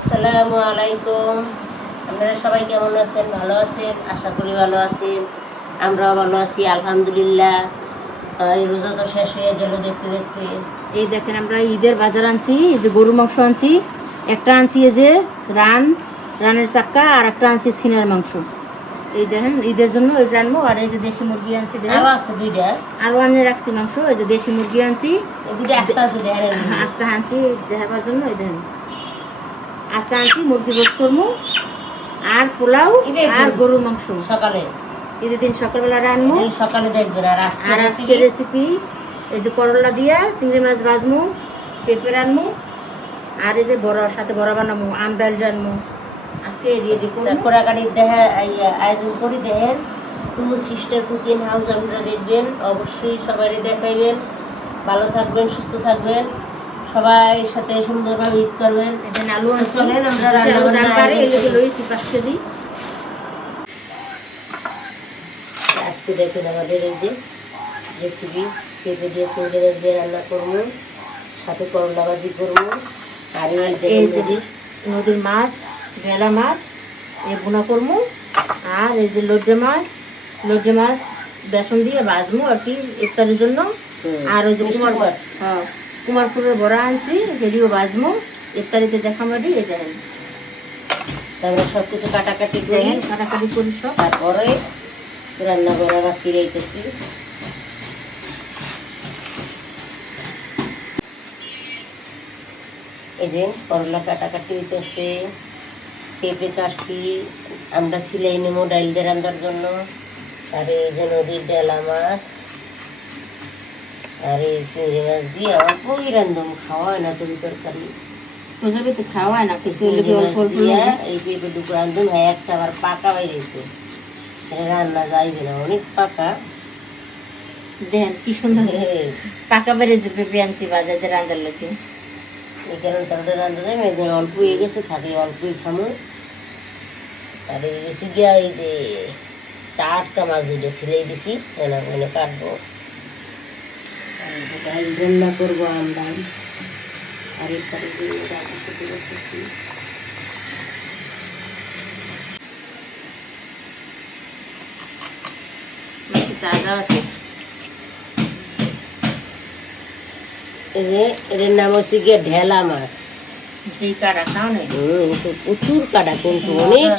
আসসালামু আলাইকুম। আপনারা সবাই কেমন আছেন? ভালো আছেন? আশা করি ভালো আছেন। আমরাও ভালো আছি আলহামদুলিল্লাহ। এই রোজা তো শেষ হয়ে গেল দেখতে দেখতে। এই দেখেন আমরা ঈদের বাজার আনছি, এই যে গরুর মাংস আনছি, একটা আনছি এই যে রানের চাক্কা, আর একটা আনছি সিনার মাংস। এই দেখেন ঈদের জন্য এটা আনবো। আর এই যে দেশি মুরগি আনছি, আরও আছে দুইটা, আরও আনে রাখছি মাংস। এই যে দেশি মুরগি আনছি, এই দুটো আস্তে আস্তে দেখেন। আস্তে আনছি দেখাবার জন্য। এই দেখেন আস্তে আনছি মুরগি গোশ করবো, আর পোলাও আর গরুর মাংস সকালে, ঈদের দিন সকালবেলা রানবো। সকালে দেখবেন। আর আজকে রেসিপি এই যে করলা দিয়া চিংড়ি মাছ ভাজমু, পেঁপে রানমু, আর এই যে সাথে বড়া বানাবো, আম ডাল রানমু। আজকে রেডি খোরাকাটির দেখা আয়োজন করি। দেখেন টু সিস্টার কুকিং হাউস, আপনারা দেখবেন, অবশ্যই সবাই দেখাইবেন। ভালো থাকবেন, সুস্থ থাকবেন, সবাই সাথে সুন্দরভাবে ঈদ করবেন। এখানে আলু আছে, চলেন আমরা রান্না লইছি 5 কেজি। আজকে দেখুন আমাদের এই যে রেসিপি, পেঁপে দিয়ে চিংড়ি মাছ দিয়ে রান্না করবো, সাথে করলা ভাজি করবো। আর এই নদীর মাছ, বেলা মাছ এ বোনা করবো। আর এই যে লোডে মাছ বেসন দিয়ে ভাজবো আর কি ইফতারের জন্য। আর ওই যে কুমারপুরের বড়া আনছি, সেটিও ভাজবো, ইফতারিতে দেখাবো। এই দেখেন তারপরে সব কিছু কাটাকাটি করি সব, তারপরে রান্না করে আবার ফিরাইতেছি। এই যে করলা কাটাকাটি হইতেছে, পেঁপে কাটছি, আমরা সিলাই নেবো ডাইল দিয়ে রান্নার জন্য। আর এই যে নদীর ডেলা মাছ, আর এই চিংড়ি মাছ দিয়ে আমার বই রান্ধুম, খাওয়া হয় না তুমি তরকারি, প্রজাপতি খাওয়া হয় না কিছু। এই পেঁপে টুকু রান্ধুম। হ্যাঁ, একটা আবার পাকা বাইরেছে, রান্না যাইবে না, অনেক পাকা। দেন কি সুন্দর পাকা বেড়েছে পেঁপে আনছি বাজারে রান্নার লোকে। এই কারণে তাহলে রান্না যাবে না, যে অল্প হয়ে গেছে, থাকে অল্পই খামো। আর এই গেছি গিয়া এই যে টাটকা মাছ দুটো সিলাই দিছি, এনে কাটবো। ডাল রান্না করবো আমরা। আর এরপরে যে রান্না করতে করতেছি, তাজা আছে। এই যে এর নাম হচ্ছে গিয়ে ঢেলা মাছ। যে কাটা খাও না, প্রচুর কাটা, কিন্তু অনেক।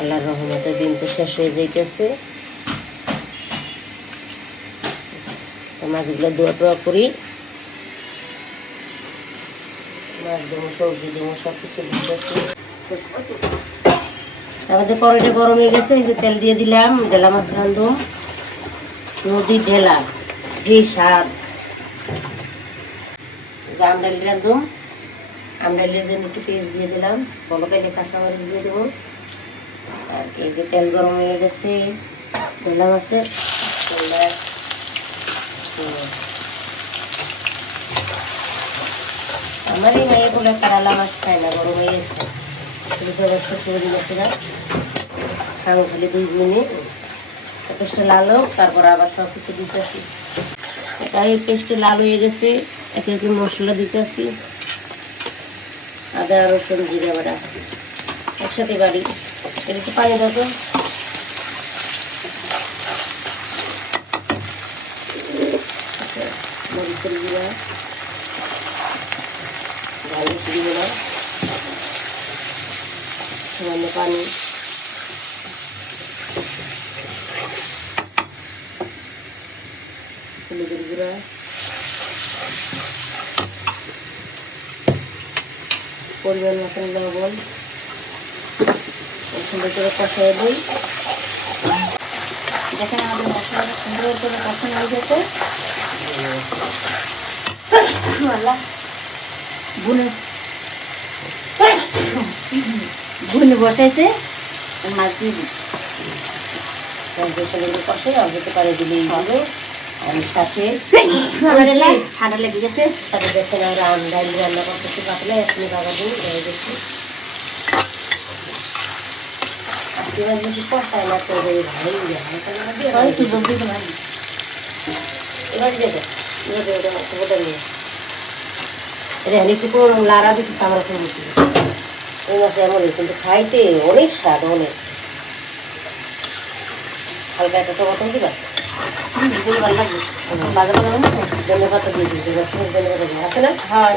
আল্লাহর রহমতে দিন তো শেষ হয়ে যাইতেছে। মাছগুলো দোয়া টোয়া করি, মাছ দেবো, সবজি দেবো, সব কিছু দিতেছি। আমাদের কড়াইটা গরম হয়ে গেছে, এই যে তেল দিয়ে দিলাম, ঢেলা মাছ রান্ধুম, নদীর ঢেলা, যে স্বাদ। যে আমডালি রান্ধুম, আমডালির জন্য একটু পেঁয়াজ দিয়ে দিলাম, বলো পেলে কাঁচামরিচ দিয়ে দেবো। আর এই যে তেল গরম হয়ে গেছে, ঢেলা মাছের আমার এই মেয়ে বলে কারালা মাছ খায় না, গরম হয়ে গেছে খাবো খালি 2 মিনিট। পেস্টটা লাল হোক, তারপর আবার সব কিছু দিতেছি। এটা এই পেস্টে লাল হয়ে গেছে, একে একে মশলা দিতেছি, আদা রসুন জিরা বাটা একসাথে বাড়ি। এটা একটু পানি দেবো, মরিচের গুঁড়া, ভালো করে দিলাম, সামান্য পানি, হলুদের গুঁড়া, পরিমাণ মতন লবণ, সুন্দর করে কষাই দিই। দেখেন আমাদের মশলাটা সুন্দর করে কষানো হয়ে গেছে। বুনে বসাইছে, মাছ দিয়ে দিই। কষে অল্প পারে দিলেই হবে। আর সাথে ঠান্ডা লেগে গেছে, সাথে দেখেন আমরা ডাল রান্না করতেছি, পাতলা এখনই বাবা দিন হয়ে গেছি। এবার যদি কষায় না তো ভালোই যায়, এবার দেখো ওটা নিয়ে এটা একটু পুরো লাড়া দিচ্ছি সামরা সঙ্গে। এই মাছে এমনই, কিন্তু খাইতে অনেক স্বাদ, অনেক। হালকা একটা টমাটো দিবা, ভালো লাগবে। বাজা বাজা ধনে পাতা দিয়ে দিচ্ছি, ধনে পাতা দিয়ে আছে না? হ্যাঁ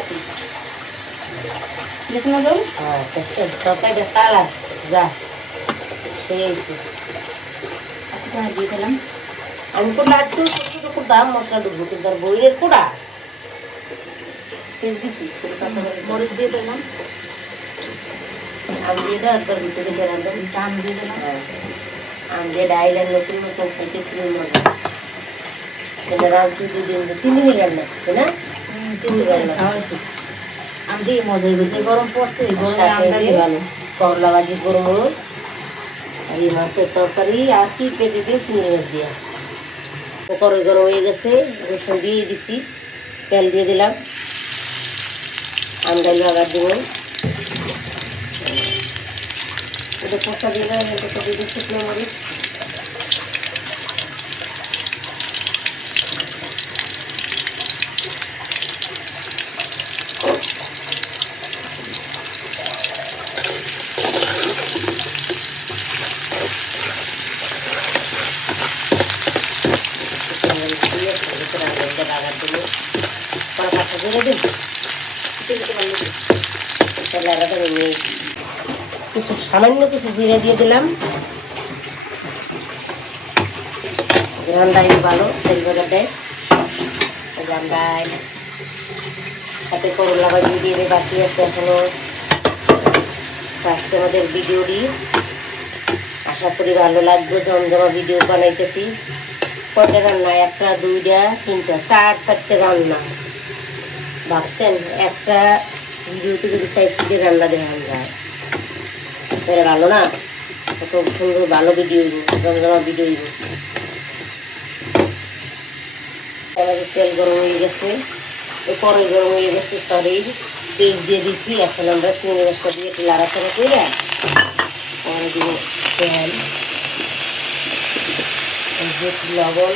বেশি না ধরুন। হ্যাঁ তরকারিটা কালার যা সেই এসে দিয়ে দিলাম। আমি করলে আর একটু ছোটো ছোটো করে দাম মশলা ঢুকবো, কিন্তু আর বইয়ের কোড়া পেঁচ দিছি, মরিচ দিয়ে দিলাম, আম দিয়ে দাও একবার দুটো দিকে রান্না। আম দিয়ে দিলাম। হ্যাঁ আম দিয়ে ডাইল আর নতুন নতুন খাইতে খুবই মজা। এটা রাঁধছি 2 দিন 3 দিনই রান্না করছে না, 3 দিন রান্না করছে। আম দিয়ে মজা হয়ে গেছে, গরম পড়ছে, গরমে আমটা দিয়ে ভালো। করলা ভাজি করবো, আর এই মাছের তরকারি, আর কি পেটে দিয়ে চিংড়ি মাছ দিয়ে। কড়াই গরম হয়ে গেছে, রসুন দিয়ে দিছি, তেল দিয়ে দিলাম, আমডাল বাগার দেবো। এটা কষা দিলাম, এটা দিয়ে শুকনো মরিচ, করে দিন কিছু সামান্য কিছু জিরা দিয়ে দিলাম রান্নাই ভালো তেল বেলা দেয় রান্নায় সাথে করলা ভাজি দিয়ে বাকি আছে এখনো আজকে আমাদের ভিডিওটি আশা করি ভালো লাগবে জমজমা ভিডিও বানাইতেছি কয়টা রান্না একটা দুইটা তিনটা চারটে রান্না ভাবছেন একটা ভিডিওতে যদি সাইড সিটে রান্না দেখানো যায় তাহলে ভালো না কত সুন্দর ভালো ভিডিও জমজমা ভিডিও আমাদের তেল গরম হয়ে গেছে পরে গরম হয়ে গেছে সরি পেস্ট দিয়ে দিচ্ছি এখন আমরা চিংড়ি মাছটা দিয়ে একটু লাড়াচাড়া করে পরে দিব তেল একটু লবণ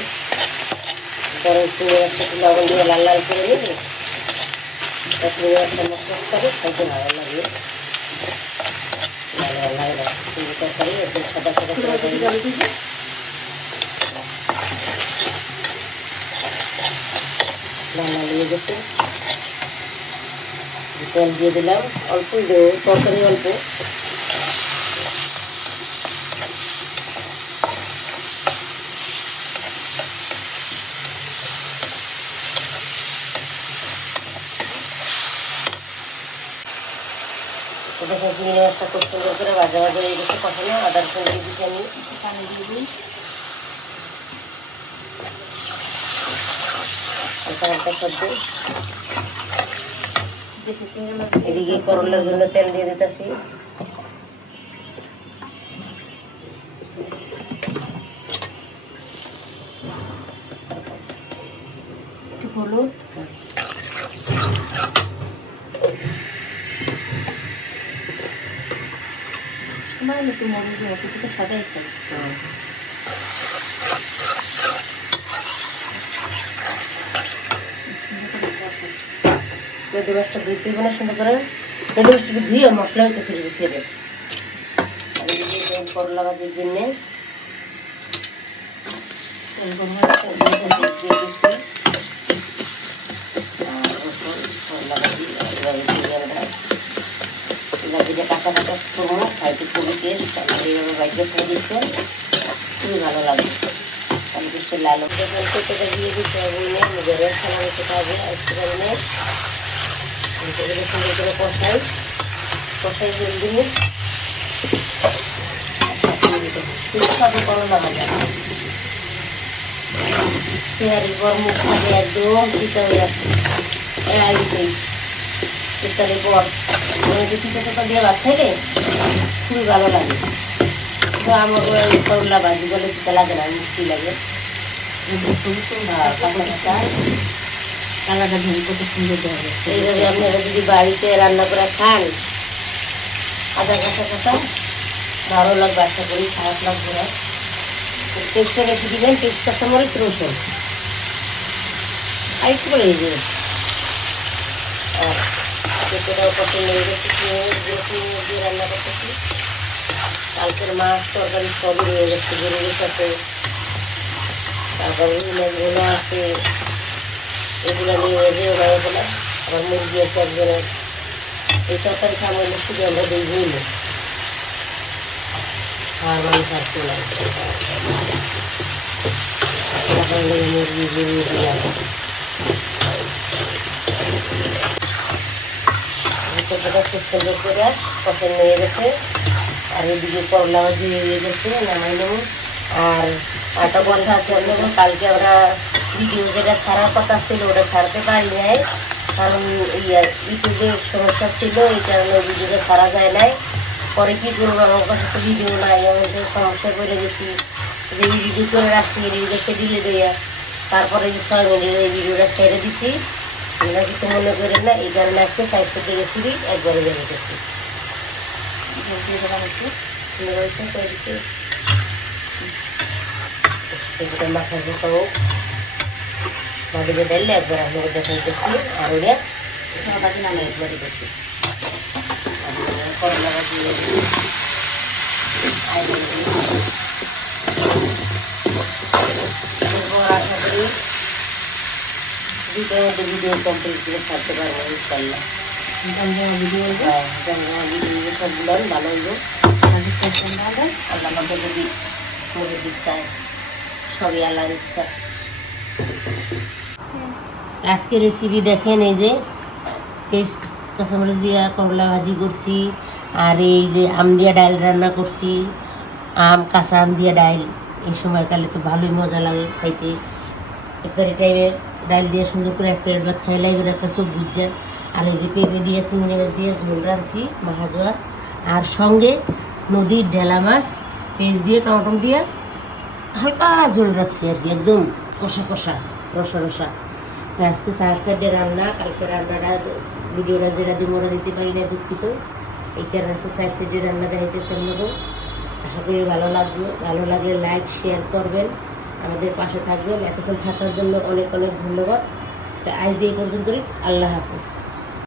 গরম চিংড়ি মাছটা একটু লবণ দিয়ে লাল লাল করে নিবি চিংড়ি মাছটা মশলা করে খাইতে ভালো লাগে ভালো লাগে চিংড়ি তরকারি একদম সাদা সাদা রান্না লেগে গেছে তেল দিয়ে দিলাম অল্প তরকারি অল্প দেখুন চিংড়ি মাছটা খুব সুন্দর করে ভাজা ভাজা হয়ে গেছে কখনো আদা রসুন দিয়ে দিচ্ছি আমি পানি দিয়ে দিই হালকা হালকা সবজি এদিকে করলার জন্য তেল দিয়ে দিতেছি একটু হলুদ একটু মরিচ দিয়ে একটু সাদাই খাই লেডি মাছটা ধুইতে হবে না সুন্দর করে লেডি মাছটাকে ধুয়ে মশলা হইতে ফ্রিজে খেয়ে দেব করলা ভাজির জন্য করলা ভাজি ভাজিটা কাঁচা কাঁচা করবো না খাইতে খুবই টেস্ট এইভাবে বাইকে করে দিচ্ছে খুবই ভালো লাগে আমি কিছু লাল পেঁপেটা দিয়ে দিতে হবে নিজের খানা হতে পারবে একটু কারণে সুন্দর করে কষাই জল দিয়ে করলা ভাজা চেহারির পর মুখ থাকে একদম পিঠা হয়ে আসছে আলুতেই ইত্যাদি পর পিঠা দিয়ে ভাত খাইলে খুবই ভালো লাগে তো আমার করলা ভাজি বলে পিঠা লাগে না মিষ্টি লাগে কালাটা ধরে কত সুন্দর দেওয়া যাচ্ছে এইভাবে আপনারা যদি বাড়িতে রান্না করে খান আদা কাঁচা কাঁচা ভালো লাগবে আশা করি খারাপ লাগবে না পেস্টটা রেখে দিবেন পেস্ট কাঁচামরিচ রসুন আর একটু করে দিয়ে আর পেঁপেটাও কত লেগে গেছে দিয়ে রান্না করতেছি কালকের মাছ তরকারি সবই রয়ে গেছে গরুর সাথে তারপর রুই মাছগুলো আছে এগুলো নিয়ে যেও না এগুলো আবার মুরগি আছে একজনের এই তরকারি খাওয়ার শুধু আমরা দুই হইল খাওয়ার মানুষ আর চলে মুরগি দিয়ে খুব সুন্দর করে পছন্দ হয়ে গেছে আর এদিকে করলা ভাজি হয়ে গেছে নামাই নেব আর একটা কথা আছে আপনাদের কালকে আমরা ভিডিও যেটা ছাড়ার কথা ছিল ওটা ছাড়তে পারি নাই কারণ ইউটিউবে সমস্যা ছিল এই কারণে ভিডিওটা ছাড়া যায় নাই পরে কী করবো আমার কাছে তো ভিডিও নাই আমাদের সমস্যায় পড়ে গেছি যে ভিডিও করে রাখছি ভিডিওটা দিলে দেয়া তারপরে যে 6 মিনিটের এই ভিডিওটা ছেড়ে দিছি আমরা কিছু মনে করেন না এই কারণে আসছে সাইড সাইডে রেসিপি একবারে বেরিয়ে গেছি মাথা জোটাও মাঝে ডাললে একবার আপনাকে দেখাইতেছি আর ওটা বাকি নামে একবারই করছি করলা বাকি আশা করি দুটোর মধ্যে ভিডিও কমপ্লিট করে ছাড়তে পারবো ইনশাল্লাহ। জমজমা ভিডিও জমজমা ভিডিও সবগুলো ভালো হইব। আল্লাহ আমাকে যদি করে দিচ্ছায় সবই আল্লাহর ইচ্ছা। আজকে রেসিপি দেখেন, এই যে পেস্ট কাঁচামরিচ দিয়া করলা ভাজি করছি, আর এই যে আম দিয়া ডাল রান্না করছি, কাঁচা আম দিয়া ডাল। এই সময়কালে তো ভালোই মজা লাগে খাইতে। ইফতারি টাইমে ডাল দিয়ে সুন্দর করে এক প্লেট ভাত খাই লাগবে, একটা চোখ বুঝছে। আর এই যে পেঁপে দিয়ে চিংড়ি মাছ দিয়ে ঝোল রাঁধছি মাহাজোয়ার, আর সঙ্গে নদীর ঢেলা মাছ পেঁয়াজ দিয়ে টমেটো দিয়ে হালকা ঝোল রাখছি আর কি, একদম কষা কষা রসা রসা। তো আজকে 4 রান্না, কালকে রান্নাটা ভিডিওটা যেটা দিয়ে মোড়া দিতে পারি না, দুঃখিত। এই কারণে আজকে 4 রান্না দেখাইতেছে আপনাকে। আশা করি ভালো লাগবে। ভালো লাগলে লাইক শেয়ার করবেন, আমাদের পাশে থাকবেন। এতক্ষণ থাকার জন্য অনেক অনেক ধন্যবাদ। তো আজ এই পর্যন্তই, আল্লাহ হাফিজ।